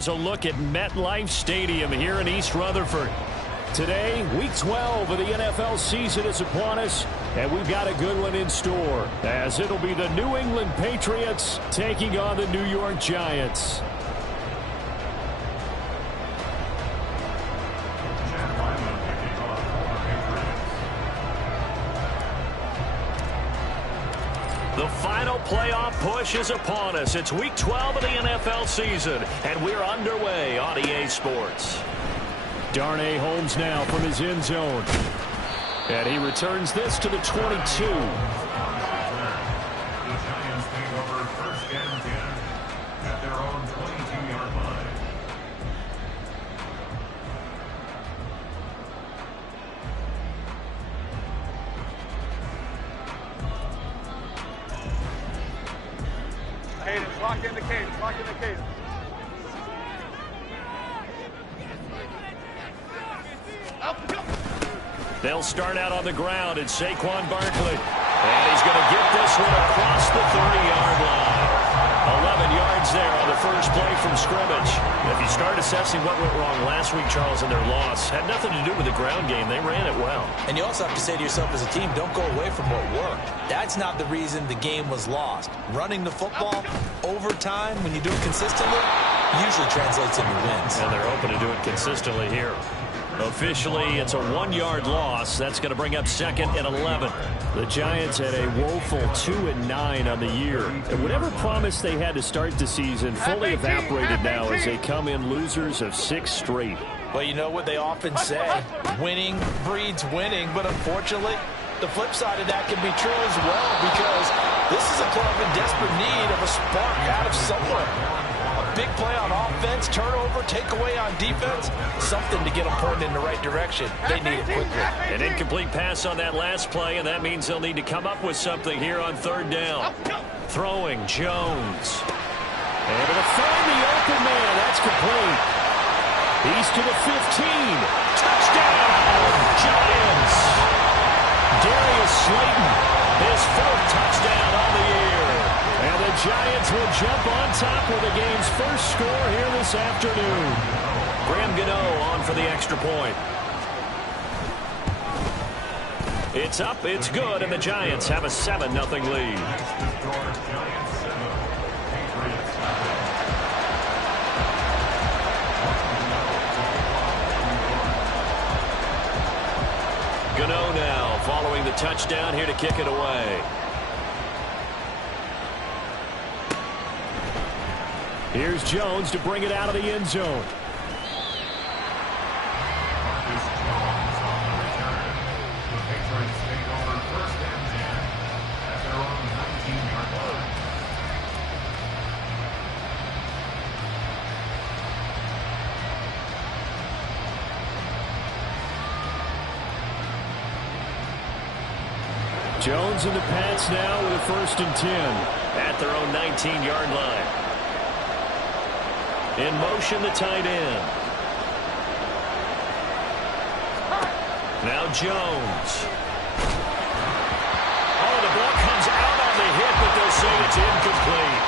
So look at MetLife Stadium here in East Rutherford. Today, Week 12 of the NFL season is upon us, and we've got a good one in store, as it'll be the New England Patriots taking on the New York Giants. The final playoff push is upon us. It's Week 12 of the NFL season, and we're underway on EA Sports. Darnay Holmes now from his end zone. And he returns this to the 22. Lock in the cadence, lock in the cadence. They'll start out on the ground, and Saquon Barkley. And he's going to get this one across the 30-yard line. 11 yards there on the first play from scrimmage. If you start assessing what went wrong last week, Charles, in their loss, had nothing to do with the ground game. They ran it well. And you also have to say to yourself as a team, don't go away from what worked. That's not the reason the game was lost. Running the football over time, when you do it consistently, usually translates into wins. And they're open to do it consistently here. Officially, it's a 1-yard loss. That's going to bring up 2nd and 11. The Giants had a woeful 2-9 on the year. And whatever promise they had to start the season fully evaporated now as they come in losers of 6 straight. Well, you know what they often say, winning breeds winning. But unfortunately, the flip side of that can be true as well, because this is a club in desperate need of a spark out of somewhere. Big play on offense, turnover, takeaway on defense, something to get them pointed in the right direction. They need it quickly. An incomplete pass on that last play, and that means they'll need to come up with something here on 3rd down. Throwing, Jones. Able to find the open man. That's complete. He's to the 15. Touchdown, Giants. Darius Slayton, his 4th touchdown on the year. And the Giants will jump on top with the game's first score here this afternoon. Graham Gano on for the extra point. It's up, it's good, and the Giants have a 7-0 lead. Gano now following the touchdown here to kick it away. Here's Jones to bring it out of the end zone. Jones in the pass now with a 1st and 10 at their own 19-yard line. In motion, the tight end. Now Jones. Oh, the ball comes out on the hit, but they'll say it's incomplete.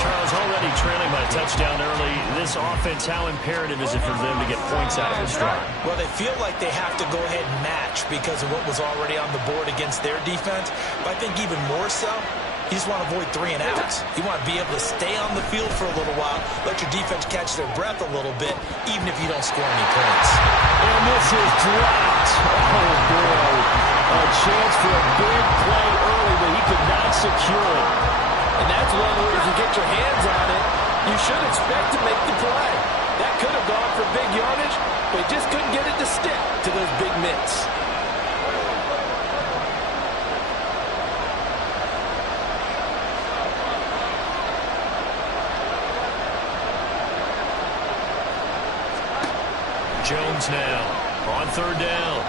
Charles, already trailing by a touchdown early. This offense, how imperative is it for them to get points out of this drive? Well, they feel like they have to go ahead and match because of what was already on the board against their defense. But I think even more so, you just want to avoid 3 and outs. You want to be able to stay on the field for a little while, let your defense catch their breath a little bit, even if you don't score any points. And this is dropped. Oh, boy. A chance for a big play early, but he could not secure it. And that's one where if you get your hands on it, you should expect to make the play. That could have gone for big yardage, but he just couldn't get it to stick to those big mitts. Jones now on 3rd down.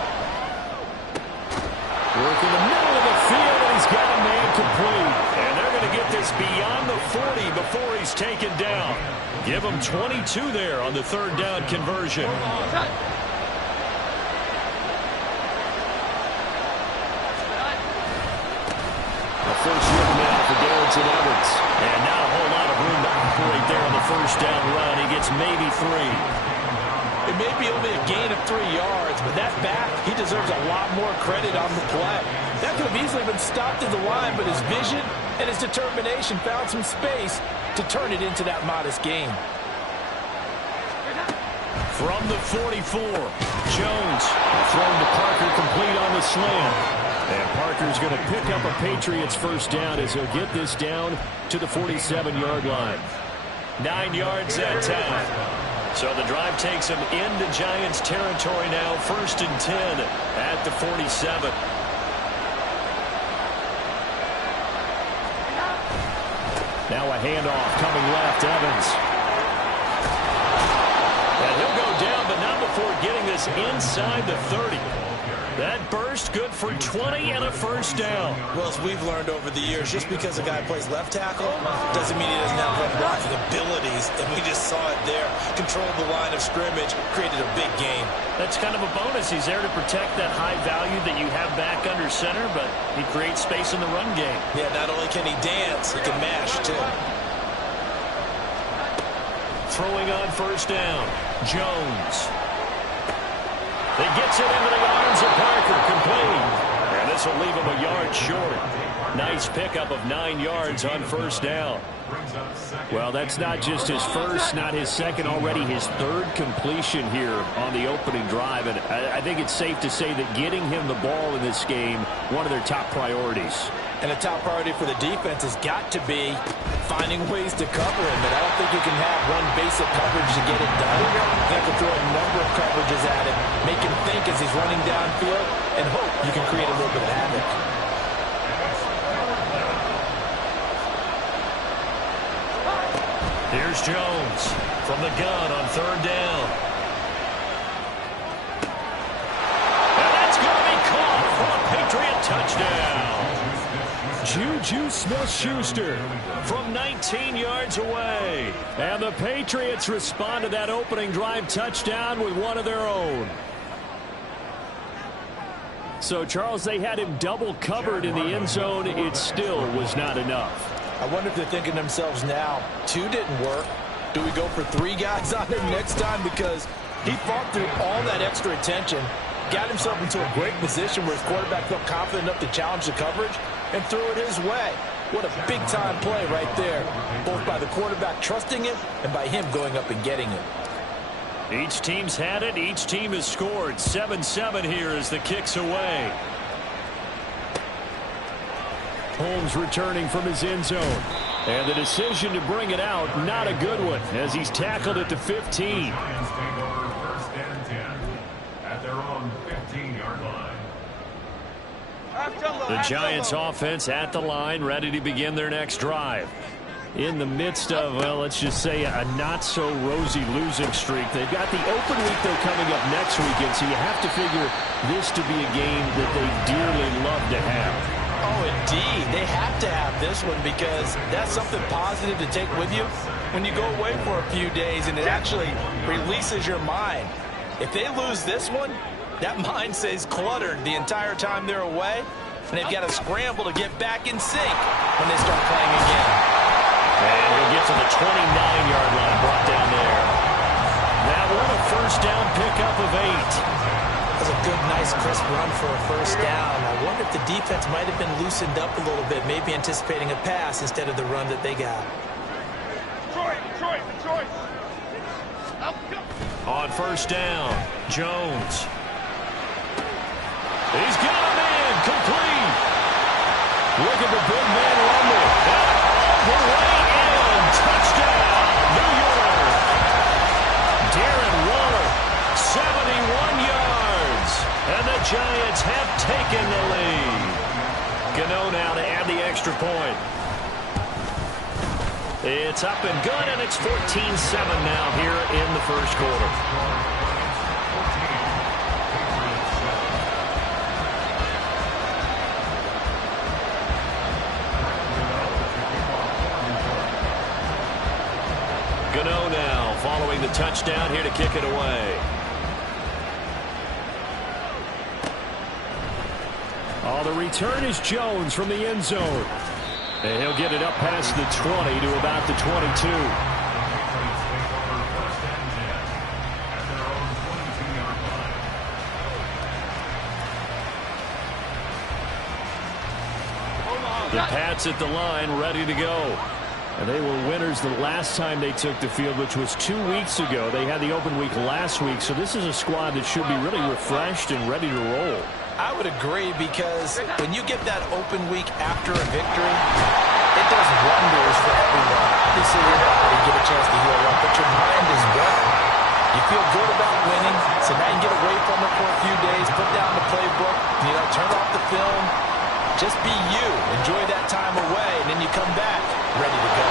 Working the middle of the field, and he's got a man complete. And they're going to get this beyond the 40 before he's taken down. Give him 22 there on the 3rd down conversion. A first down now for Garrett Edwards. And not a whole lot of room to operate there on the 1st first down run. He gets maybe 3. It may be only a gain of 3 yards, but that back, he deserves a lot more credit on the play. That could have easily been stopped at the line, but his vision and his determination found some space to turn it into that modest gain. From the 44, Jones thrown to Parker, complete on the slant. And Parker's going to pick up a Patriots first down as he'll get this down to the 47-yard line. 9 yards that time. So the drive takes him into Giants territory now, 1st and 10 at the 47. Now a handoff coming left, Evans. And he'll go down, but not before getting this inside the 30. That burst good for 20 and a first down. Well, as we've learned over the years, just because a guy plays left tackle doesn't mean he doesn't have run blocking abilities. And we just saw it there. Controlled the line of scrimmage, created a big gain. That's kind of a bonus. He's there to protect that high value that you have back under center, but he creates space in the run game. Yeah, not only can he dance, he can mash, too. Throwing on first down, Jones. He gets it into the arms of Parker, complete. And this will leave him a yard short. Nice pickup of 9 yards on first down. Well, that's not just his first, not his second, already his 3rd completion here on the opening drive. And I think it's safe to say that getting him the ball in this game, one of their top priorities. And a top priority for the defense has got to be finding ways to cover him. But I don't think you can have one basic coverage to get it done. You have to throw a number of coverages at him, make him think as he's running downfield, and hope you can create a little bit of havoc. Here's Jones from the gun on 3rd down. And that's going to be caught for a Patriot touchdown. Juju Smith-Schuster from 19 yards away. And the Patriots respond to that opening drive touchdown with one of their own. So, Charles, they had him double covered in the end zone. It still was not enough. I wonder if they're thinking to themselves now, 2 didn't work. Do we go for 3 guys on him next time? Because he fought through all that extra attention, got himself into a great position where his quarterback felt confident enough to challenge the coverage and threw it his way. What a big-time play right there, both by the quarterback trusting him and by him going up and getting it. Each team's had it. Each team has scored. 7-7 here as the kick's away. Holmes returning from his end zone. And the decision to bring it out, not a good one, as he's tackled at the 15. The Giants offense at the line, ready to begin their next drive. In the midst of, well, let's just say a not-so-rosy losing streak. They've got the open week, though, coming up next weekend, so you have to figure this to be a game that they dearly love to have. Oh, indeed. They have to have this one because that's something positive to take with you when you go away for a few days, and it actually releases your mind. If they lose this one, that mind stays cluttered the entire time they're away, and they've got to scramble to get back in sync when they start playing again. And he'll get to the 29-yard line, brought down there. That one a first down pickup of 8. That was a good, nice, crisp run for a first down. I wonder if the defense might have been loosened up a little bit, maybe anticipating a pass instead of the run that they got. Detroit. On first down, Jones. He's got him in, complete. Look at the big man rumble. The way in, touchdown, New York. Darren Waller, 71 yards. And the Giants have taken the lead. Gano now to add the extra point. It's up and good, and it's 14-7 now here in the first quarter. Gano now following the touchdown here to kick it away. Oh, the return is Jones from the end zone. And he'll get it up past the 20 to about the 22. The Pats at the line, ready to go. And they were winners the last time they took the field, which was 2 weeks ago. They had the open week last week, so this is a squad that should be really refreshed and ready to roll. I would agree, because when you get that open week after a victory, it does wonders for everyone. Obviously, your body get a chance to heal up, but your mind as well. You feel good about winning, so now you get away from it for a few days, put down the playbook, turn off the film. Just be you. Enjoy that time away, and then you come back ready to go.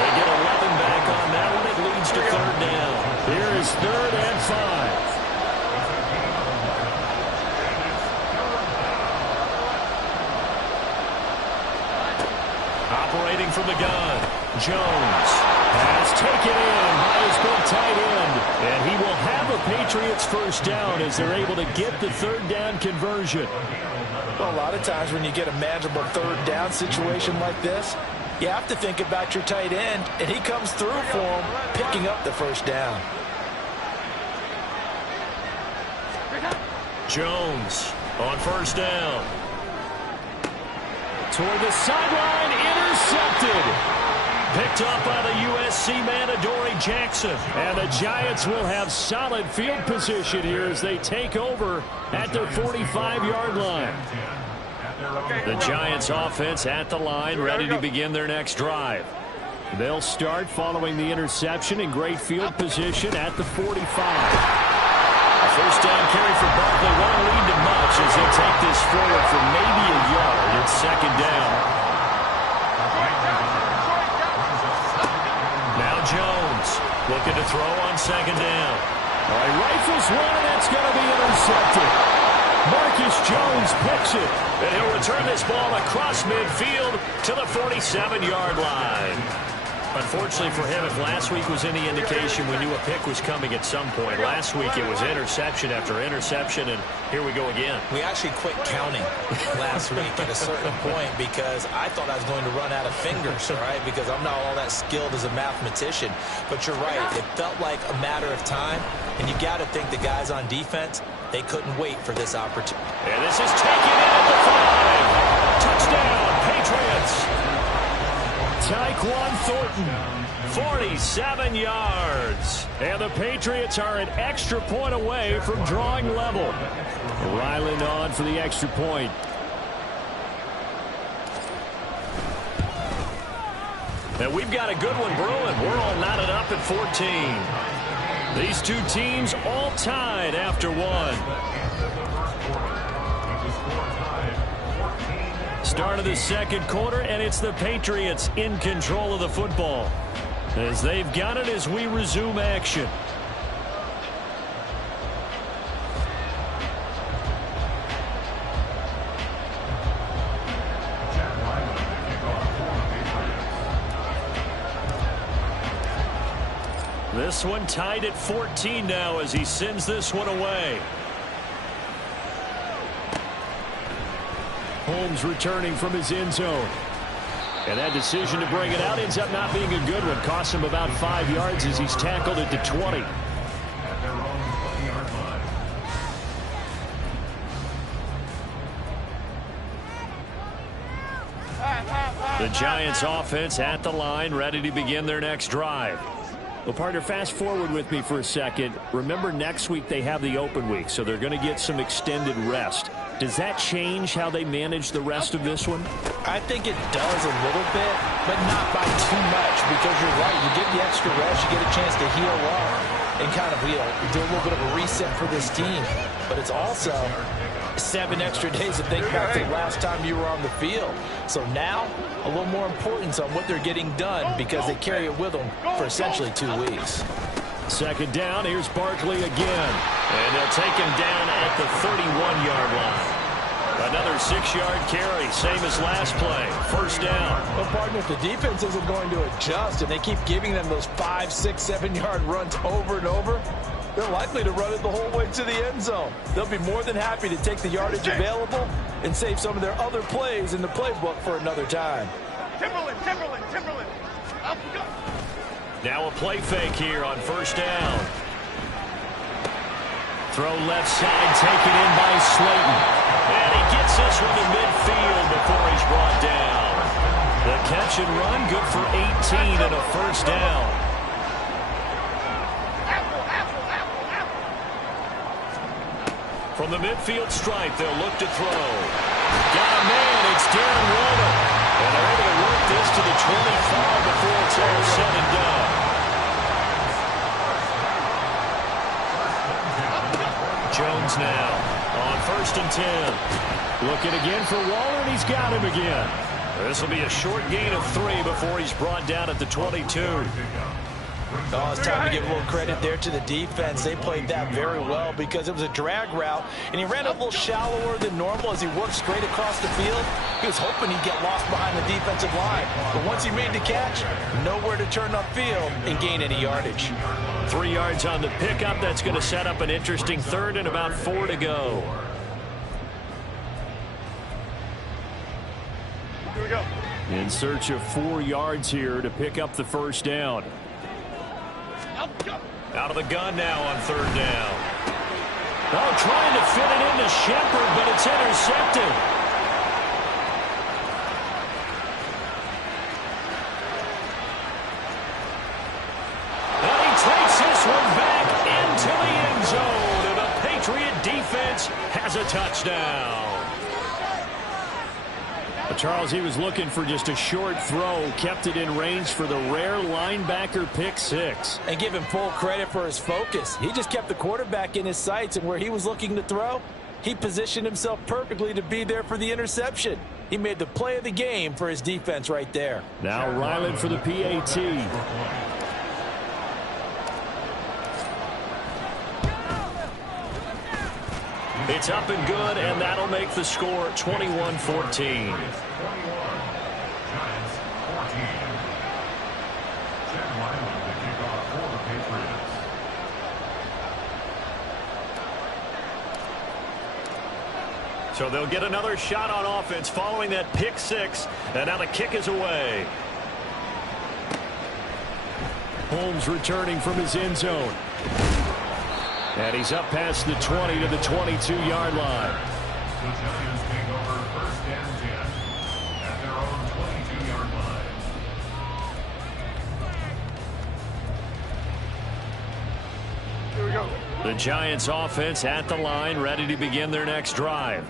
They get 11 back on that one. It leads to third down. Here is 3rd and 5. Operating from the gun, Jones has taken in by his big tight end, and he will have a Patriots first down as they're able to get the 3rd down conversion. Well, a lot of times when you get a manageable 3rd down situation like this, you have to think about your tight end, and he comes through for him, picking up the first down. Jones on first down. Toward the sideline, intercepted. Picked up by the USC man, Adoree Jackson. And the Giants will have solid field position here as they take over at their 45-yard line. The Giants offense at the line, ready to begin their next drive. They'll start following the interception in great field position at the 45. A first down carry for Barkley won't lead to much as he'll take this forward for maybe a yard. It's 2nd down. Now Jones looking to throw on 2nd down. All right, rifles one, and that's going to be intercepted. Marcus Jones picks it, and he'll return this ball across midfield to the 47-yard line. Unfortunately for him, if last week was any indication, we knew a pick was coming at some point. Last week it was interception after interception, and here we go again. We actually quit counting last week at a certain point because I thought I was going to run out of fingers, right? Because I'm not all that skilled as a mathematician. But you're right. It felt like a matter of time, and you got to think the guys on defense, they couldn't wait for this opportunity. And this is taken in at the 5. Touchdown, Patriots. Tyquan Thornton, 47 yards. And the Patriots are an extra point away from drawing level. Ryland on for the extra point. And we've got a good one brewing. We're all knotted up at 14. These two teams all tied after one. Start of the 2nd quarter, and it's the Patriots in control of the football as they've got it as we resume action. This one tied at 14 now as he sends this one away. Holmes returning from his end zone. And that decision to bring it out ends up not being a good one. Costs him about 5 yards as he's tackled at the 20. The Giants offense at the line, ready to begin their next drive. Well, partner, fast forward with me for a second. Remember, next week they have the open week, so they're going to get some extended rest. Does that change how they manage the rest of this one? I think it does a little bit, but not by too much, because you're right. You get the extra rest, you get a chance to heal up and kind of, do a little bit of a reset for this team. But it's also 7 extra days to think back to the last time you were on the field. So now, a little more importance on what they're getting done because they carry it with them for essentially 2 weeks. 2nd down, here's Barkley again. And they'll take him down at the 31-yard line. Another 6-yard carry, same as last play. First down. Well, partner, if the defense isn't going to adjust and they keep giving them those 5, 6, 7-yard runs over and over, they're likely to run it the whole way to the end zone. They'll be more than happy to take the yardage available and save some of their other plays in the playbook for another time. Timberland. Up, go. Now a play fake here on first down. Throw left side, taken in by Slayton. And he gets this one to midfield before he's brought down. The catch and run, good for 18 and a first down. From the midfield stripe, they'll look to throw. Got a man, it's Llroe. And they're able to work this to the 25 before it's all said and done. Jones now on 1st and 10. Looking again for Waller, and he's got him again. This will be a short gain of 3 before he's brought down at the 22. Oh, it's time to give a little credit there to the defense. They played that very well because it was a drag route, and he ran a little shallower than normal as he worked straight across the field. He was hoping he'd get lost behind the defensive line. But once he made the catch, nowhere to turn upfield and gain any yardage. 3 yards on the pickup. That's going to set up an interesting third and about 4 to go. Here we go. In search of 4 yards here to pick up the first down. Out of the gun now on 3rd down. Oh, trying to fit it into Shepard, but it's intercepted. And he takes this one back into the end zone, and the Patriot defense has a touchdown. Charles, he was looking for just a short throw, kept it in range for the rare linebacker pick 6. And give him full credit for his focus. He just kept the quarterback in his sights, and where he was looking to throw, he positioned himself perfectly to be there for the interception. He made the play of the game for his defense right there. Now Ryland for the PAT. It's up and good, and that'll make the score 21-14. So they'll get another shot on offense following that pick 6, and now the kick is away. Holmes returning from his end zone. And he's up past the 20 to the 22-yard line. The Giants take over 1st and 10 at their own 22-yard line. Here we go. The Giants offense at the line, ready to begin their next drive.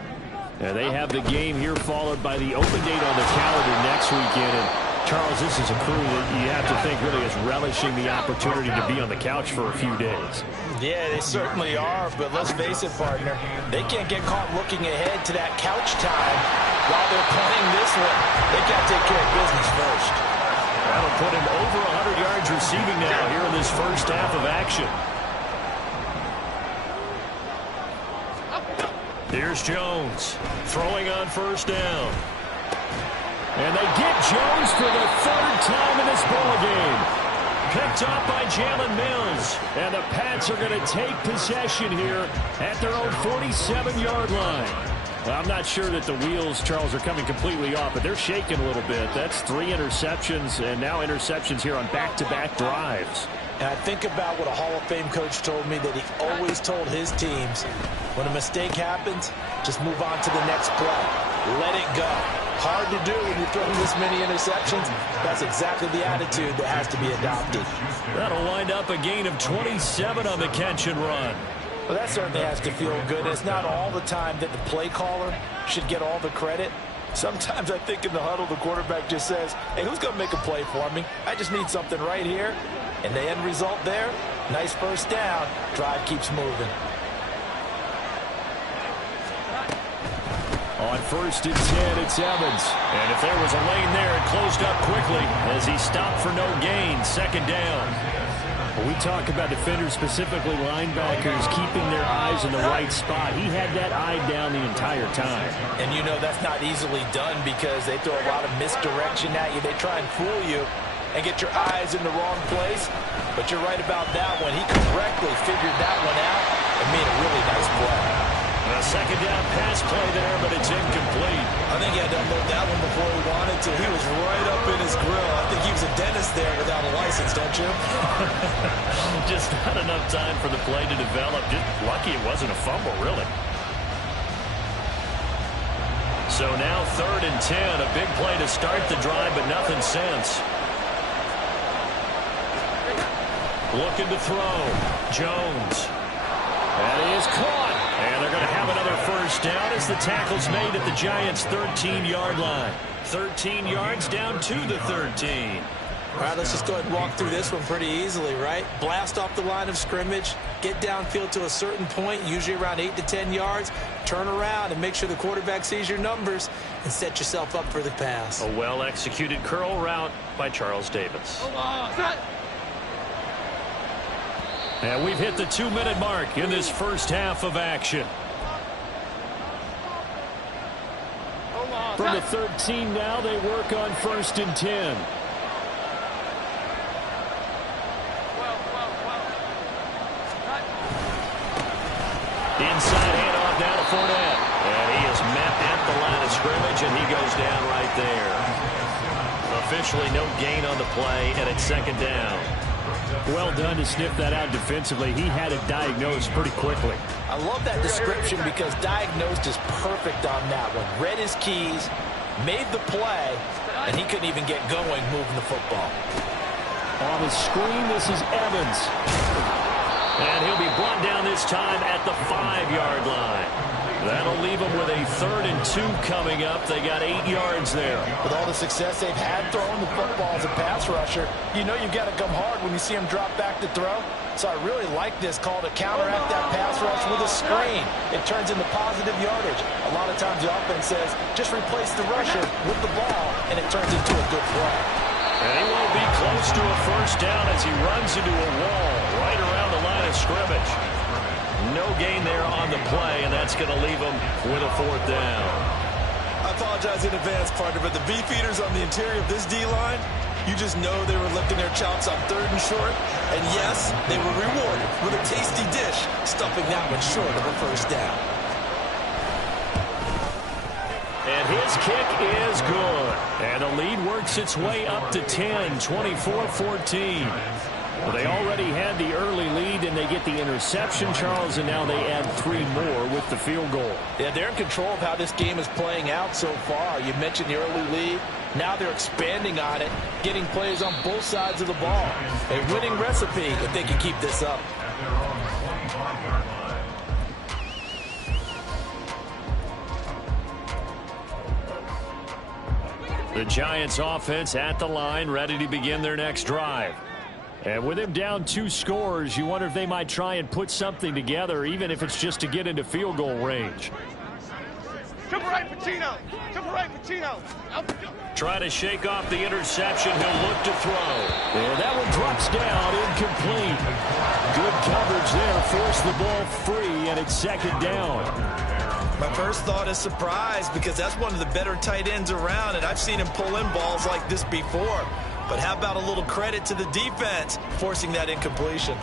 And they have the game here followed by the open date on the calendar next weekend. And Charles, this is a crew that you have to think really is relishing the opportunity to be on the couch for a few days. Yeah, they certainly are, but let's face it, partner, they can't get caught looking ahead to that couch time while they're playing this one. They got to take care of business first. That'll put him over 100 yards receiving now here in this first half of action. Here's Jones throwing on 1st down. And they get Jones for the 3rd time in this ball game. Picked up by Jalen Mills. And the Pats are going to take possession here at their own 47-yard line. Well, I'm not sure that the wheels, Charles, are coming completely off, but they're shaking a little bit. That's 3 interceptions, and now interceptions here on back-to-back drives. And I think about what a Hall of Fame coach told me, that he always told his teams, when a mistake happens, just move on to the next play. Let it go. Hard to do when you're throwing this many interceptions. That's exactly the attitude that has to be adopted. That'll wind up a gain of 27 on the catch and run. Well, that certainly has to feel good. It's not all the time that the play caller should get all the credit. Sometimes I think in the huddle, the quarterback just says, hey, who's going to make a play for me? I just need something right here. And the end result there, nice first down. Drive keeps moving. On 1st and 10, it's Evans. And if there was a lane there, it closed up quickly as he stopped for no gain. 2nd down. When we talk about defenders, specifically linebackers, keeping their eyes in the right spot, he had that eye down the entire time. And you know that's not easily done because they throw a lot of misdirection at you. They try and fool you and get your eyes in the wrong place. But you're right about that one. He correctly figured that one out and made a really nice play. A 2nd down pass play there, but it's incomplete. I think he had to unload that one before he wanted to. He was right up in his grill. I think he was a dentist there without a license, don't you? Just not enough time for the play to develop. Just lucky it wasn't a fumble, really. So now 3rd and 10. A big play to start the drive, but nothing since. Looking to throw. Jones. That is caught. And they're going to have another first down as the tackle's made at the Giants' 13-yard line. 13 yards down to the 13. All right, let's just go ahead and walk through this one pretty easily, right? Blast off the line of scrimmage, get downfield to a certain point, usually around 8 to 10 yards, turn around and make sure the quarterback sees your numbers and set yourself up for the pass. A well-executed curl route by Charles Davis. And we've hit the 2-minute mark in this first half of action. From the 13 now, they work on 1st and 10. Inside handoff down to Fournette. And he is met at the line of scrimmage, and he goes down right there. Officially no gain on the play, and it's 2nd down. Well done to sniff that out defensively. He had it diagnosed pretty quickly. I love that description because diagnosed is perfect on that one. Read his keys, made the play, and he couldn't even get going moving the football. On the screen, this is Evans. And he'll be brought down this time at the 5-yard line. That'll leave them with a 3rd and 2 coming up. They got 8 yards there. With all the success they've had throwing the football as a pass rusher, you know you've got to come hard when you see him drop back to throw. So I really like this call to counteract that pass rush with a screen. It turns into positive yardage. A lot of times the offense says, just replace the rusher with the ball, and it turns into a good play. And he won't be close to a first down as he runs into a wall right around the line of scrimmage. No gain there on the play, and that's going to leave him with a 4th down. I apologize in advance, partner, but the beefeaters on the interior of this D-line, you just know they were lifting their chops on 3rd and short. And yes, they were rewarded with a tasty dish, stuffing that one short of a first down. And his kick is good. And the lead works its way up to 10, 24-14. Well, they already had the early lead, and they get the interception, Charles, and now they add 3 more with the field goal. Yeah, they're in control of how this game is playing out so far. You mentioned the early lead. Now they're expanding on it, getting plays on both sides of the ball. A winning recipe if they can keep this up. The Giants offense at the line, ready to begin their next drive. And with him down 2 scores, you wonder if they might try and put something together, even if it's just to get into field goal range. Triple right, Pacino. Triple right, Pacino. Try to shake off the interception. He'll look to throw. And that one drops down, incomplete. Good coverage there, forced the ball free, and it's 2nd down. My first thought is surprise because that's one of the better tight ends around, and I've seen him pull in balls like this before. But how about a little credit to the defense forcing that incompletion?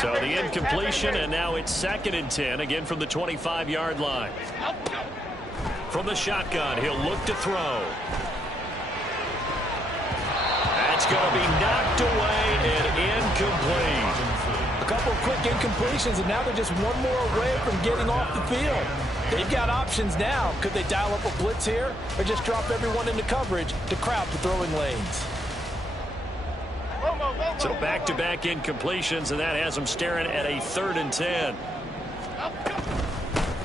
So the incompletion, and now it's 2nd and 10, again from the 25-yard line. From the shotgun, he'll look to throw. That's going to be knocked away and incomplete. A couple of quick incompletions, and now they're just one more away from getting off the field. They've got options now. Could they dial up a blitz here or just drop everyone into coverage to crowd the throwing lanes? So back-to-back incompletions, and that has them staring at a 3rd and 10.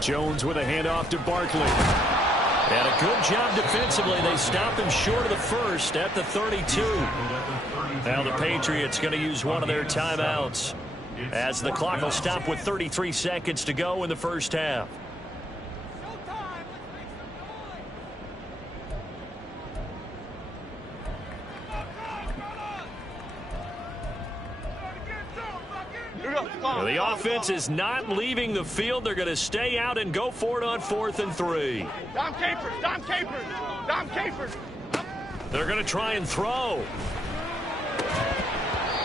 Jones with a handoff to Barkley. And a good job defensively. They stop him short of the first at the 32. Now the Patriots going to use one of their timeouts as the clock will stop with 33 seconds to go in the first half. Well, the offense is not leaving the field. They're going to stay out and go for it on 4th and 3. Dom Capers, Dom Capers, Dom Capers. They're going to try and throw.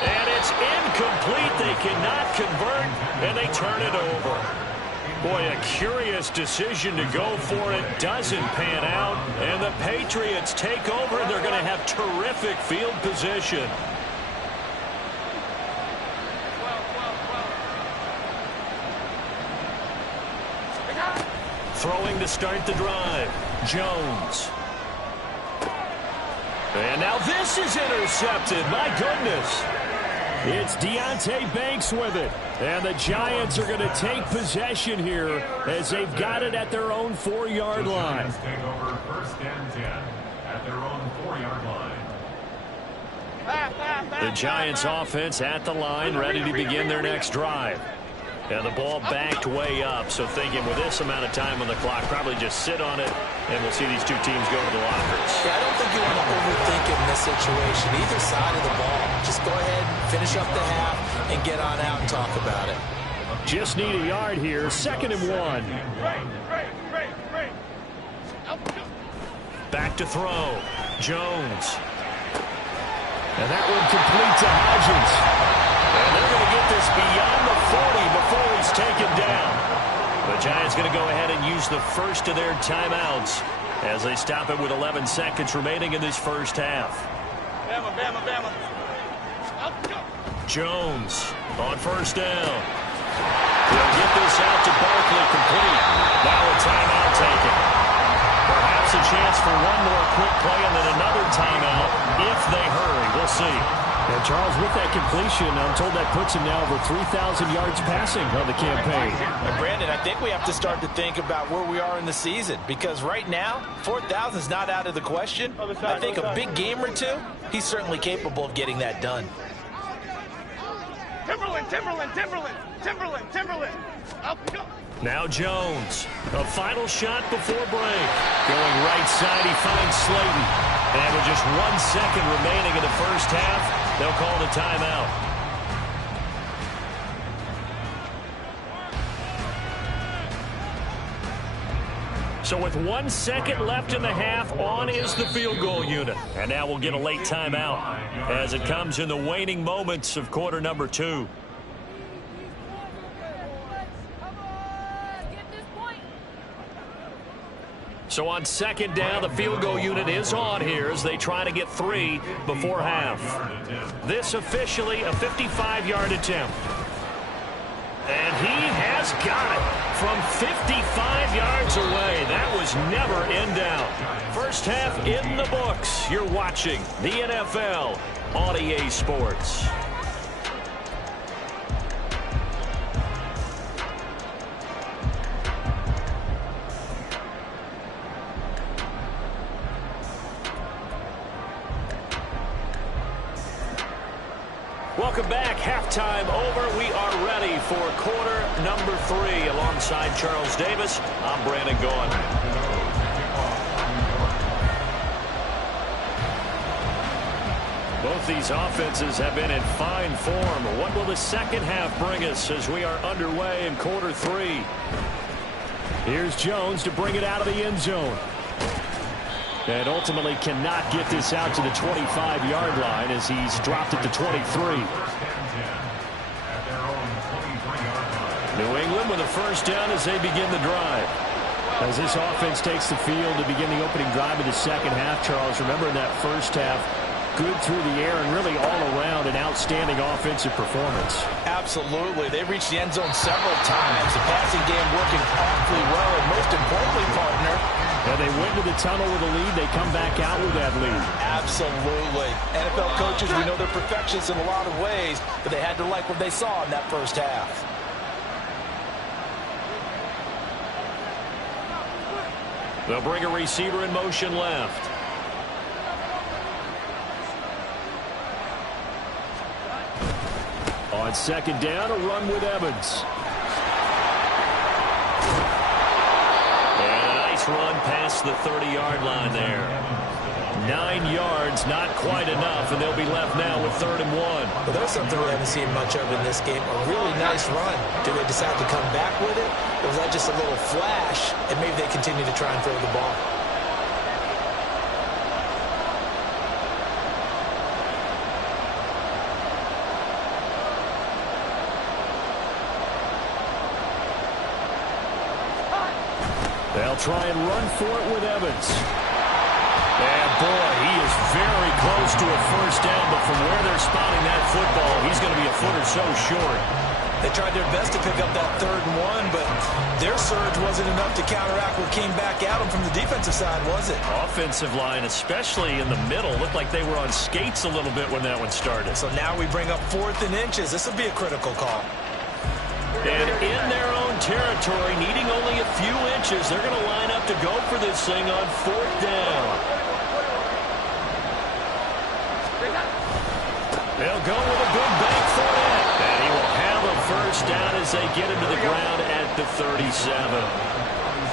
And it's incomplete. They cannot convert, and they turn it over. Boy, a curious decision to go for it. Doesn't pan out, and the Patriots take over, and they're going to have terrific field position. Throwing to start the drive. Jones. And now this is intercepted. My goodness. It's Deonte Banks with it. And the Giants are going to take possession here as they've got it at their own 4-yard line. Take over 1st and 10 at their own 4-yard line. The Giants offense at the line, ready to begin their next drive. And the ball backed way up, so thinking with this amount of time on the clock, probably just sit on it, and we'll see these two teams go to the lockers. Yeah, I don't think you want to overthink it in this situation, either side of the ball. Just go ahead, finish up the half, and get on out and talk about it. Just need a yard here, 2nd and 1. Back to throw. Jones. And that one complete to Hodgins. And they're going to get this beyond the 40 before he's taken down. The Giants going to go ahead and use the first of their timeouts as they stop it with 11 seconds remaining in this first half. Bama, Bama, Bama. Jones on 1st down. He'll get this out to Barkley complete. Now a timeout taken. Perhaps a chance for one more quick play and then another timeout if they hurry. We'll see. And Charles, with that completion, I'm told that puts him now over 3,000 yards passing on the campaign. And Brandon, I think we have to start to think about where we are in the season, because right now, 4,000 is not out of the question. I think a big game or two, he's certainly capable of getting that done. Timberland, Timberland, Timberland, Timberland, Timberland. Up, go. Now Jones, a final shot before break. Going right side, he finds Slayton. And with just 1 second remaining in the first half, they'll call the timeout. So with 1 second left in the half, on is the field goal unit. And now we'll get a late timeout as it comes in the waning moments of quarter number 2. So on 2nd down, the field goal unit is on here as they try to get 3 before half. This officially a 55-yard attempt. And he has got it from 55 yards away. That was never in doubt. First half in the books. You're watching the NFL on EA Sports. Welcome back. Halftime over. We are ready for quarter number 3. Alongside Charles Davis, I'm Brandon Gaughan. Both these offenses have been in fine form. What will the second half bring us as we are underway in quarter 3? Here's Jones to bring it out of the end zone. And ultimately cannot get this out to the 25-yard line as he's dropped it to 23. New England with a first down as they begin the drive. As this offense takes the field to begin the opening drive of the second half, Charles, remember in that first half, good through the air and really all around an outstanding offensive performance. Absolutely. They reached the end zone several times. The passing game working awfully well, and most importantly, partner, and they went to the tunnel with a lead. They come back out with that lead. Absolutely. NFL coaches, we know they're perfectionists in a lot of ways, but they had to like what they saw in that first half. They'll bring a receiver in motion left. On 2nd down, a run with Evans. Run past the 30-yard line there. 9 yards, not quite enough, and they'll be left now with 3rd and 1. Well, there's something we haven't seen much of in this game. A really nice run. Do they decide to come back with it? Or was that just a little flash, and maybe they continue to try and throw the ball? They'll try and run for it with Evans. And boy, he is very close to a first down, but from where they're spotting that football, he's going to be a foot or so short. They tried their best to pick up that 3rd and 1, but their surge wasn't enough to counteract what came back at them from the defensive side, was it? Offensive line, especially in the middle, looked like they were on skates a little bit when that one started. So now we bring up 4th and inches. This will be a critical call. And in their own territory, needing only a few inches, they're going to line up to go for this thing on 4th down. They'll go with a big bank for it. And he will have a first down as they get into the ground at the 37.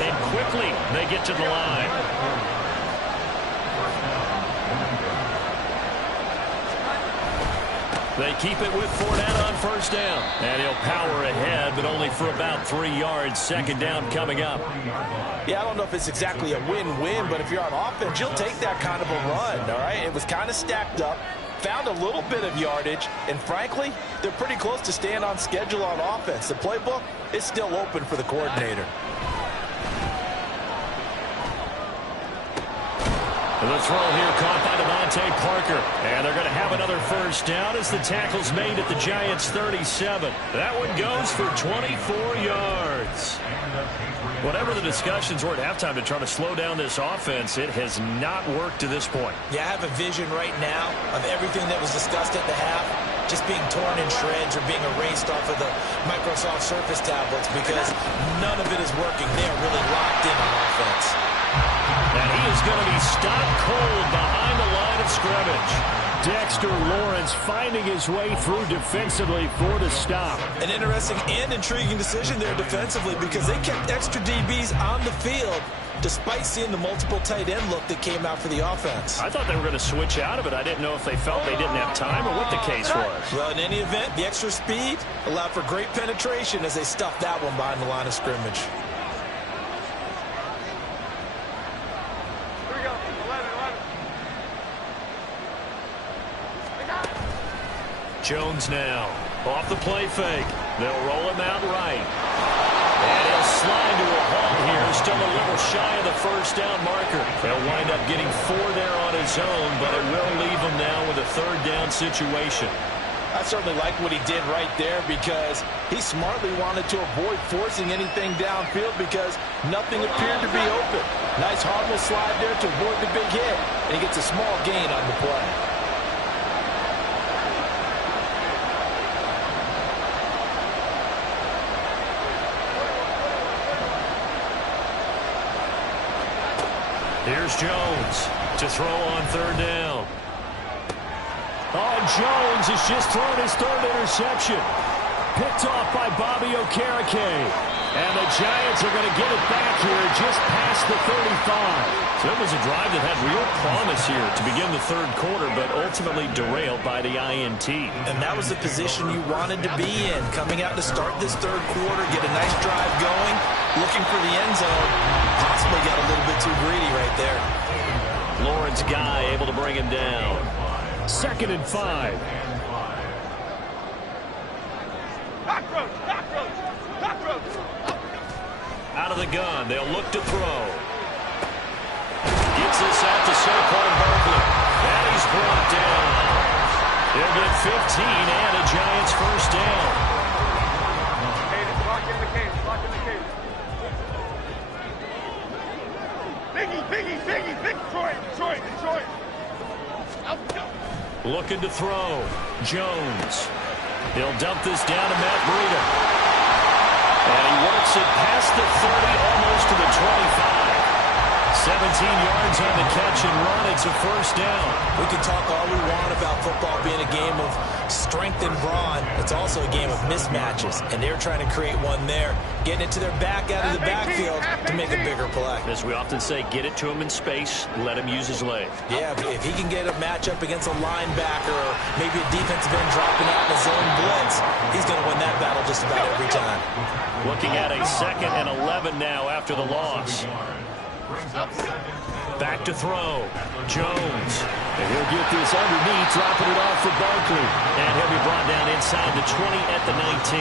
And quickly, they get to the line. They keep it with Fournette on first down. And he'll power ahead, but only for about 3 yards. 2nd down coming up. Yeah, I don't know if it's exactly a win-win, but if you're on offense, you'll take that kind of a run, all right? It was kind of stacked up, found a little bit of yardage, and frankly, they're pretty close to staying on schedule on offense. The playbook is still open for the coordinator. The throw here caught by Devontae Parker. And they're going to have another first down as the tackle's made at the Giants' 37. That one goes for 24 yards. Whatever the discussions were at halftime to try to slow down this offense, it has not worked to this point. Yeah, I have a vision right now of everything that was discussed at the half just being torn in shreds or being erased off of the Microsoft Surface tablets because none of it is working. They are really locked in on offense. And he is going to be stopped cold behind the line of scrimmage. Dexter Lawrence finding his way through defensively for the stop. An interesting and intriguing decision there defensively because they kept extra DBs on the field despite seeing the multiple tight end look that came out for the offense. I thought they were going to switch out of it. I didn't know if they felt they didn't have time or what the case was. Well, in any event, the extra speed allowed for great penetration as they stuffed that one behind the line of scrimmage. Jones now off the play fake. They'll roll him out right. And he'll slide to a halt here. Still a little shy of the first down marker. They'll wind up getting 4 there on his own, but it will leave him now with a 3rd down situation. I certainly like what he did right there because he smartly wanted to avoid forcing anything downfield because nothing appeared to be open. Nice harmless slide there to avoid the big hit, and he gets a small gain on the play. Here's Jones to throw on 3rd down. Oh, Jones has just thrown his 3rd interception. Picked off by Bobby Okereke. And the Giants are going to get it back here just past the 35. So it was a drive that had real promise here to begin the 3rd quarter, but ultimately derailed by the INT. And that was the position you wanted to be in. Coming out to start this 3rd quarter, get a nice drive going, looking for the end zone. Possibly got a little bit too greedy right there. Lawrence guy able to bring him down. 2nd and 5. Cockroach! Cockroach! Cockroach! Out of the gun, they'll look to throw. Gets this out to Saquon Barkley. And he's brought down. He'll get 15 and a Giants first down. Lock in the cage. Lock in the cage. Biggie! Big Detroit! Out, go. Looking to throw. Jones. He'll dump this down to Matt Breida. And he works it past the 30, almost to the 25. 17 yards on the catch and run. It's a first down. We can talk all we want about football being a game of strength and brawn. It's also a game of mismatches, and they're trying to create one there, getting it to their back out of the backfield to make a bigger play. As we often say, get it to him in space, let him use his leg. Yeah, if he can get a matchup against a linebacker or maybe a defensive end dropping out in a zone blitz, he's going to win that battle just about every time. Looking at a 2nd and 11 now after the loss. Back to throw. Jones. And he'll get this underneath, dropping it off for Barkley. And he'll be brought down inside the 20 at the 19.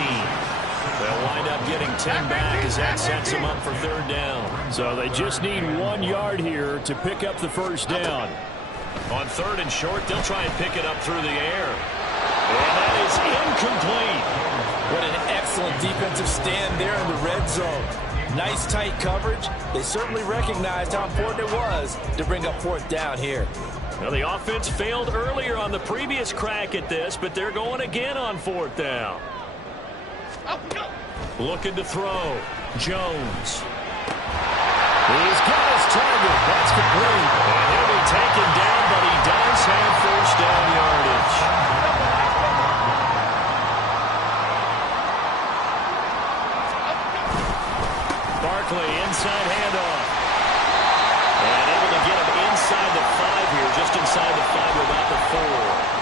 They'll wind up getting 10 back as that sets them up for 3rd down. So they just need 1 yard here to pick up the first down. On 3rd and short, they'll try and pick it up through the air. And that is incomplete. What an stand there in the red zone. Nice tight coverage. They certainly recognized how important it was to bring up fourth down here. Well, the offense failed earlier on the previous crack at this, but they're going again on fourth down. Looking to throw. Jones. He's got his target. That's complete. And he'll be taken down, but he does have first down yardage. Barkley, inside handoff. And able to get him inside the 5 here, just inside the 5 without the 4.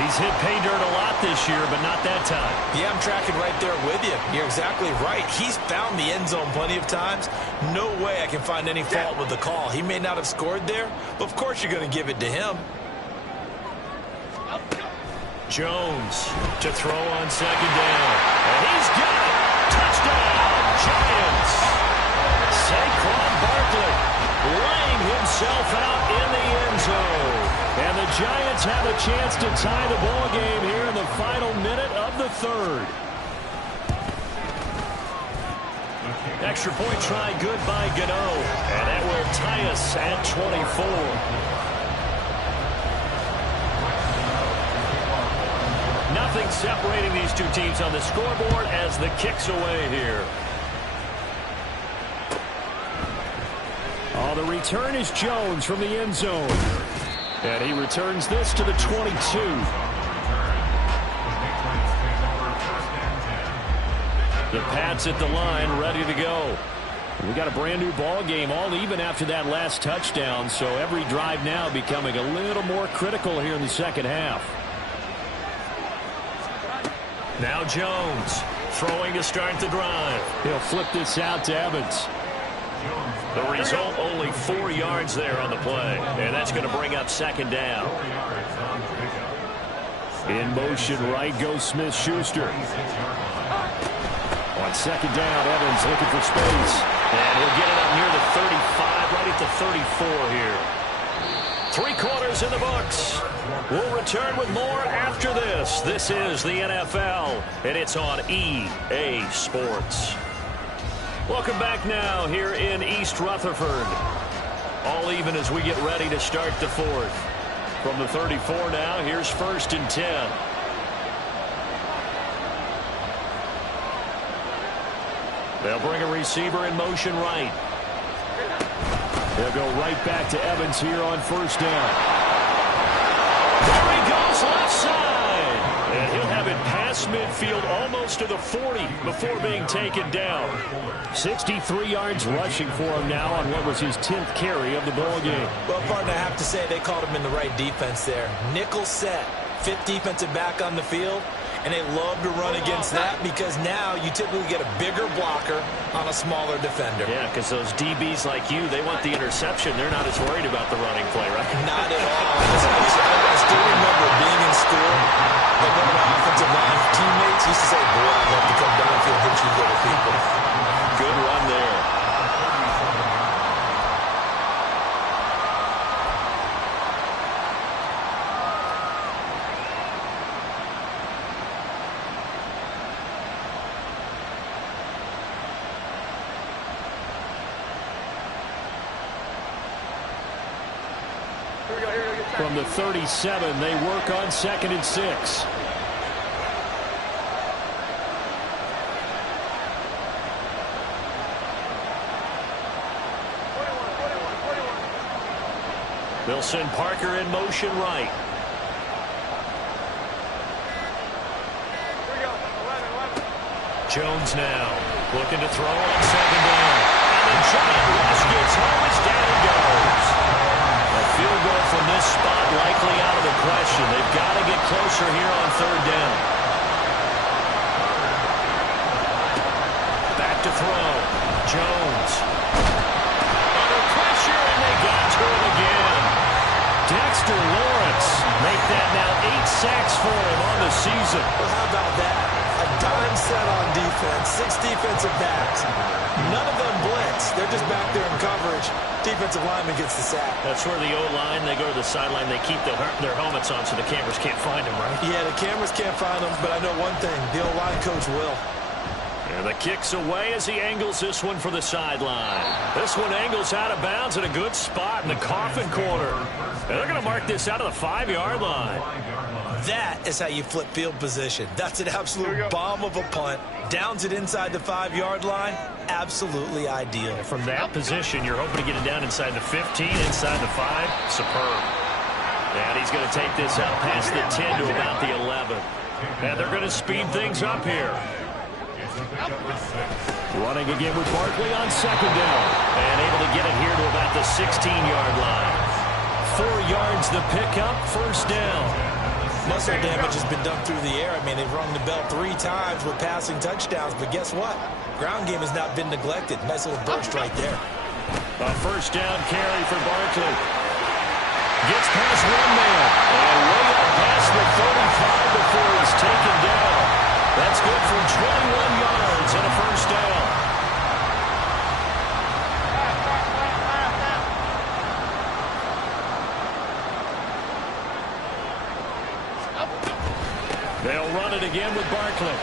He's hit pay dirt a lot this year, but not that time. Yeah, I'm tracking right there with you. You're exactly right. He's found the end zone plenty of times. No way I can find any fault with the call. He may not have scored there, but of course you're going to give it to him. Jones to throw on second down. And he's got it. Touchdown, Giants. Saquon Barkley laying himself out in the end zone. And the Giants have a chance to tie the ball game here in the final minute of the third. Extra point try good by Gano. And that will tie us at 24. Nothing separating these two teams on the scoreboard as the kick's away here. Oh, the return is Jones from the end zone. And he returns this to the 22. The Pats at the line, ready to go. We got a brand new ball game, all even after that last touchdown, so every drive now becoming a little more critical here in the second half. Now Jones throwing to start the drive. He'll flip this out to Evans. The result, only 4 yards there on the play. And that's going to bring up second down. In motion right goes Smith-Schuster. On second down, Evans looking for space. And he'll get it up near the 35, right at the 34 here. 3 quarters in the books. We'll return with more after this. This is the NFL, and it's on EA Sports. Welcome back now here in East Rutherford. All even as we get ready to start the fourth. From the 34 now, here's 1st and 10. They'll bring a receiver in motion right. They'll go right back to Evans here on 1st down. There he goes left side. And he'll have it past midfield almost to the 40 before being taken down. 63 yards rushing for him now on what was his 10th carry of the ball game. Well, partner, I have to say they called him in the right defense there. Nickel set, 5th defensive back on the field. And they love to run against that because now you typically get a bigger blocker on a smaller defender. Yeah, because those DBs like you, they want the interception. They're not as worried about the running play, right? Not at all. I still remember being in school and one of my offensive line teammates used to say, boy, I'd love to come downfield and hit you little people. Good run there. From the 37, they work on 2nd and 6. They'll send Parker in motion right. Jones now looking to throw on second down. And the giant rush gets home as down he goes. A field goal from this spot likely out of the question. They've got to get closer here on 3rd down. Back to throw. Jones. Under pressure, and they got to him again. Dexter Lawrence make that now 8 sacks for him on the season. Well, how about that? A dime set on defense, 6 defensive backs. None of them blitz. They're just back there in coverage. Defensive lineman gets the sack. That's where the O-line, they go to the sideline, they keep their helmets on so the cameras can't find them, right? Yeah, the cameras can't find them, but I know one thing. The O-line coach will. And the kick's away as he angles this one for the sideline. This one angles out of bounds at a good spot in the coffin corner. And they're going to mark this out of the 5-yard line. That is how you flip field position. That's an absolute bomb of a punt. Downs it inside the 5-yard line. Absolutely ideal. From that position, you're hoping to get it down inside the 15, inside the 5. Superb. And he's going to take this out past the 10 to about the 11. And they're going to speed things up here. Running again with Barkley on second down. And able to get it here to about the 16-yard line. 4 yards the pickup, first down. Muscle damage has been done through the air. I mean, they've rung the bell 3 times with passing touchdowns. But guess what? Ground game has not been neglected. Nice little burst right there. A first down carry for Barkley. Gets past one man. And way up past the 35 before he's taken down. That's good for 21 yards and a first down. They'll run it again with Barkley.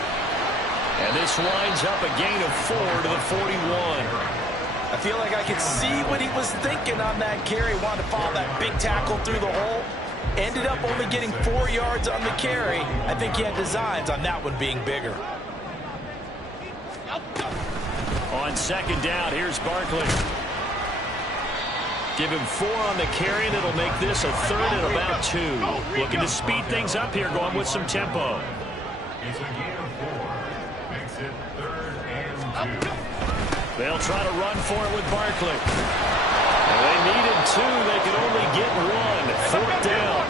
And this lines up a gain of 4 to the 41. I feel like I could see what he was thinking on that carry. Wanted to follow that big tackle through the hole. Ended up only getting 4 yards on the carry. I think he had designs on that one being bigger. On second down, here's Barkley. Give him 4 on the carry, and it'll make this a third and about 2. Looking to speed things up here, going with some tempo. It's a gain of 4. Makes it 3rd and 2. They'll try to run for it with Barkley. And they needed 2. They could only get 1. 4th down.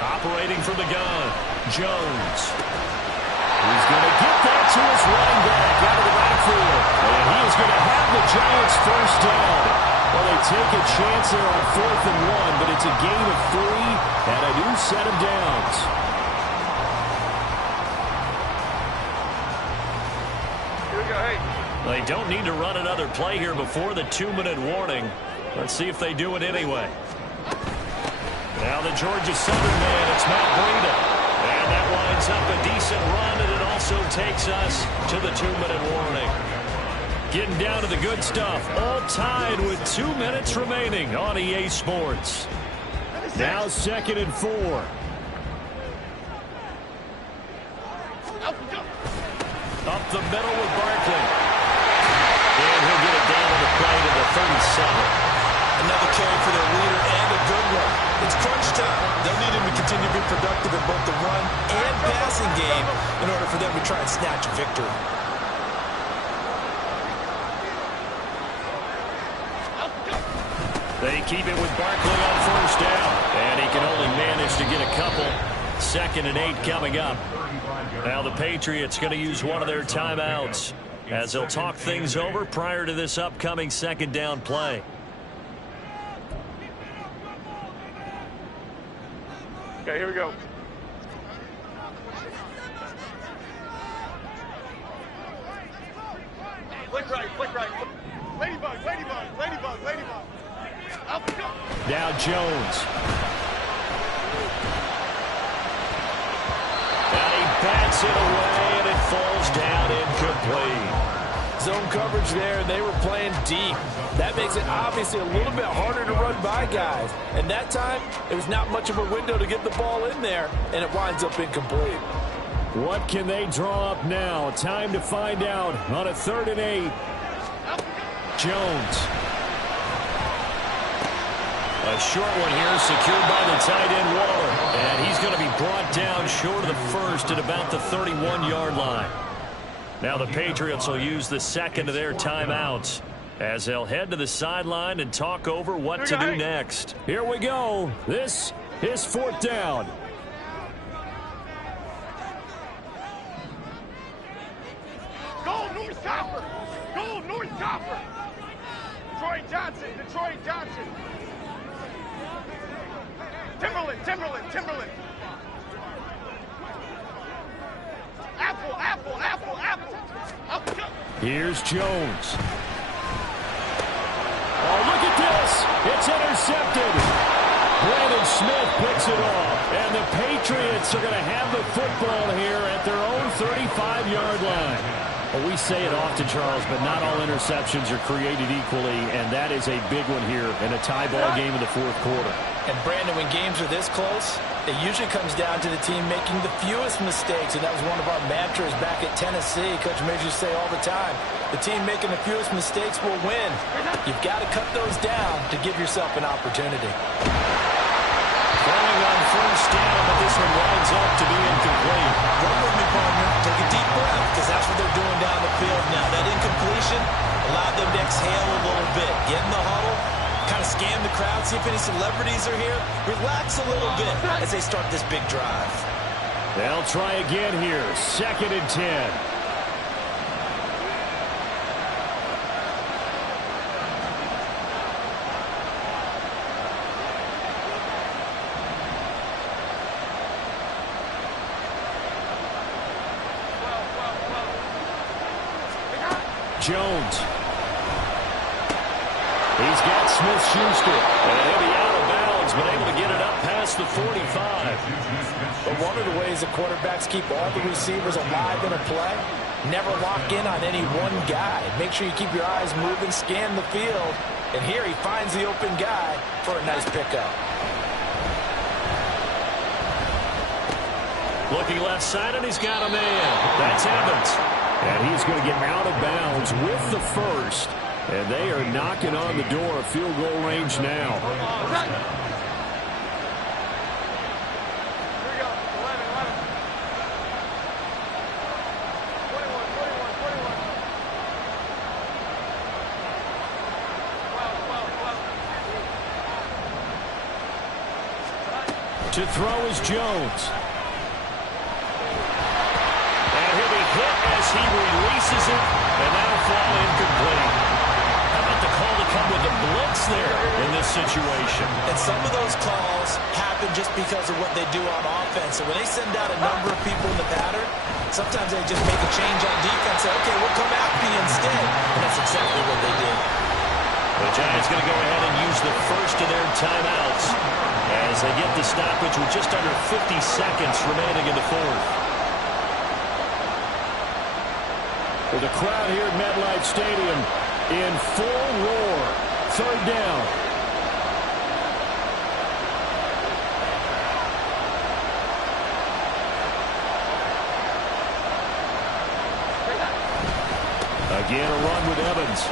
Operating from the gun, Jones. He's going to get that to his running back out of the backfield. And he is going to have the Giants first down. Well, they take a chance there on 4th and 1, but it's a gain of 3 and a new set of downs. Here we go, hey. They don't need to run another play here before the 2-minute warning. Let's see if they do it anyway. Now the Georgia Southern man, it's Matt Breida. And that winds up a decent run, and it also takes us to the 2-minute warning. Getting down to the good stuff, all tied with 2 minutes remaining on EA Sports. Now 2nd and 4. Up the middle with Barkley. And he'll get it down to the play to the 37. Another carry for their leader and a good one. It's crunch time. They'll need him to continue to be productive in both the run and passing game in order for them to try and snatch a victory. They keep it with Barkley on first down. And he can only manage to get a couple. 2nd and 8 coming up. Now the Patriots going to use one of their timeouts as they'll talk things over prior to this upcoming 2nd down play. Okay, here we go. Flick right, flick right. Ladybug, ladybug, ladybug, ladybug. Up, go. Now Jones. And he bats it away, and it falls down incomplete. Zone coverage there, and they were playing deep. That makes it obviously a little bit harder to run by guys. And that time, it was not much of a window to get the ball in there, and it winds up incomplete. What can they draw up now? Time to find out on a 3rd and 8. Jones. A short one here, secured by the tight end Waller. And he's going to be brought down short of the first at about the 31-yard line. Now the Patriots will use the 2nd of their timeouts as they'll head to the sideline and talk over what to do next. Here we go. This is 4th down. Go, North Copper. Go, North Copper. Detroit Johnson, Detroit Johnson. Timberland, Timberland, Timberland. Apple, apple, apple, apple. Up, go. Here's Jones. Oh, look at this. It's intercepted. hands it off. And the Patriots are going to have the football here at their own 35-yard line. Well, we say it often, Charles, but not all interceptions are created equally, and that is a big one here in a tie ball game in the fourth quarter. And, Brandon, when games are this close, it usually comes down to the team making the fewest mistakes, and that was one of our mantras back at Tennessee. Coach Midge used to say all the time, the team making the fewest mistakes will win. You've got to cut those down to give yourself an opportunity. Throwing on first down, but this one winds up to be incomplete. Run with me, partner. Take a deep breath, because that's what they're doing down the field now. That incompletion allowed them to exhale a little bit. Get in the huddle, kind of scan the crowd, see if any celebrities are here. Relax a little bit as they start this big drive. They'll try again here. 2nd and 10. Jones. He's got Smith-Schuster. And he'll be out of bounds, but able to get it up past the 45. But one of the ways that quarterbacks keep all the receivers alive in a play, never lock in on any one guy. Make sure you keep your eyes moving, scan the field. And here he finds the open guy for a nice pickup. Looking left side, and he's got a man. That's Evans. And he's going to get out of bounds with the first. And they are knocking on the door of field goal range now. Here we go. 11. 21. 12. To throw is Jones. As he releases it, and that'll fall incomplete. How about the call to come with the blitz there in this situation? And some of those calls happen just because of what they do on offense. So when they send out a number of people in the pattern, sometimes they just make a change on defense. Say, okay, we'll come after you instead. And that's exactly what they did. The Giants going to go ahead and use the first of their timeouts as they get the stoppage with just under 50 seconds remaining in the fourth. With the crowd here at MetLife Stadium in full roar. 3rd down. Again, a run with Evans.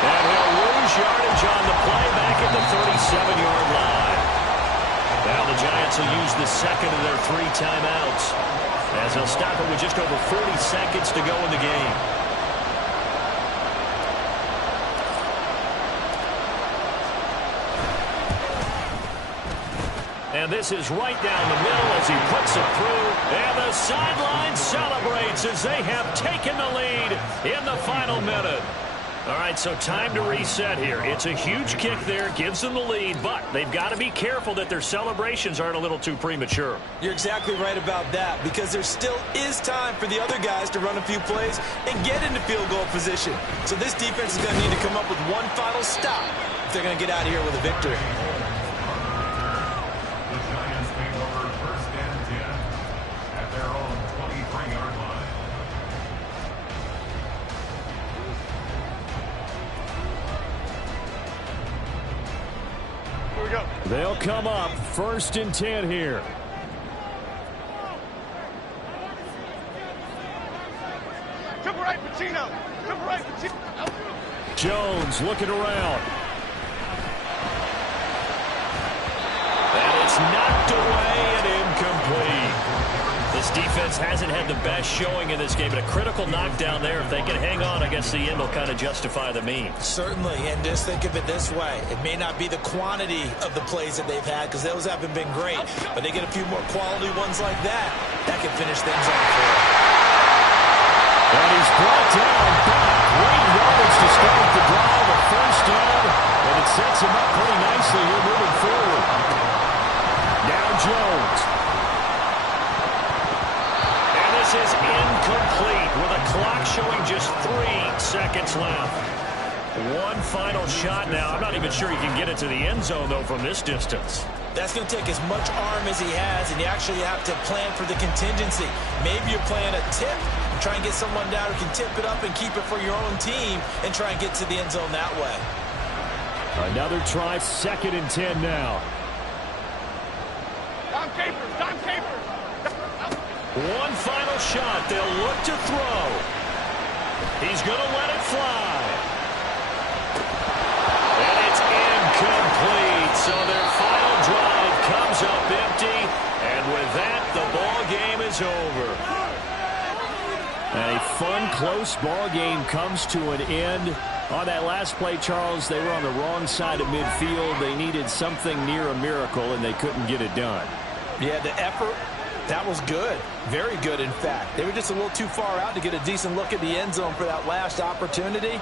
And he'll lose yardage on the play back at the 37-yard line. Now the Giants will use the second of their 3 timeouts, as they'll stop it with just over 40 seconds to go in the game. And this is right down the middle as he puts it through. And the sideline celebrates as they have taken the lead in the final minute. All right, so time to reset here. It's a huge kick there, gives them the lead, but they've got to be careful that their celebrations aren't a little too premature. You're exactly right about that, because there still is time for the other guys to run a few plays and get into field goal position. So this defense is going to need to come up with one final stop if they're going to get out of here with a victory. The Giants take over 1st and 10 at their own 23-yard line. Here we go. They'll come up 1st and 10 here. To the right, Pacino. To the right, Pacino. Jones looking around. And it's knocked away and incomplete. This defense hasn't had the best showing in this game, but a critical knockdown there. If they can hang on, I guess the end will kind of justify the means. Certainly, and just think of it this way. It may not be the quantity of the plays that they've had, because those haven't been great, but they get a few more quality ones like that, that can finish things off for them. And he's brought down back. Great yardage to start the drive. A 1st down, and it sets him up pretty nicely here moving forward. Now Jones. And this is incomplete with a clock showing just 3 seconds left. One final shot now. I'm not even sure he can get it to the end zone, though, from this distance. That's going to take as much arm as he has, and you actually have to plan for the contingency. Maybe you're playing a tip and try and get someone down who can tip it up and keep it for your own team and try and get to the end zone that way. Another try, 2nd and 10 now. Tom Capers, Tom Capers. One final shot. They'll look to throw. He's going to let it fly. And it's incomplete. So their final drive comes up empty. And with that, the ball game is over. And a fun, close ball game comes to an end. On that last play, Charles, they were on the wrong side of midfield. They needed something near a miracle, and they couldn't get it done. Yeah, the effort, that was good. Very good, in fact. They were just a little too far out to get a decent look at the end zone for that last opportunity.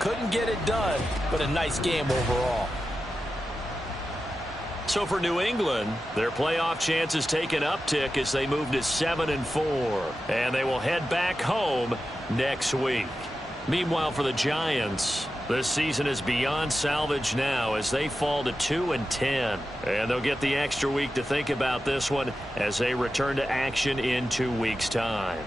Couldn't get it done, but a nice game overall. So for New England, their playoff chances take an uptick as they move to 7-4. And they will head back home next week. Meanwhile, for the Giants, this season is beyond salvage now as they fall to 2-10. And they'll get the extra week to think about this one as they return to action in 2 weeks' time.